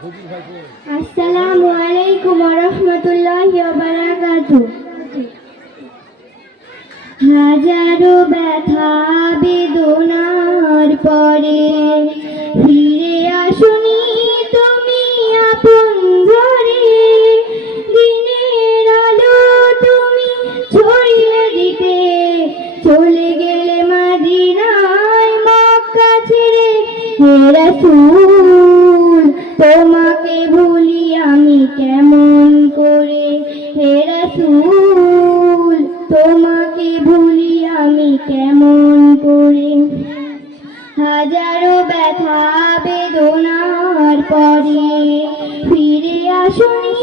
আসসালামু আলাইকুম ওয়া রাহমাতুল্লাহি ওয়া বারাকাতুহু। হাজারো ব্যথা বেদনার পরে ফিরে আসুনি তুমি আপন ঘরে। দিনের আলো তুমি ছড়িয়ে দিতে চলে গেলে মদিনায় মক্কা ছেড়ে। হে রাসূল তোমাকে ভুলি আমি কেমন করে। হে রাসূল তোমাকে ভুলি আমি কেমন করে। হাজারো ব্যথা বেদনার পরে ফিরে আসুনি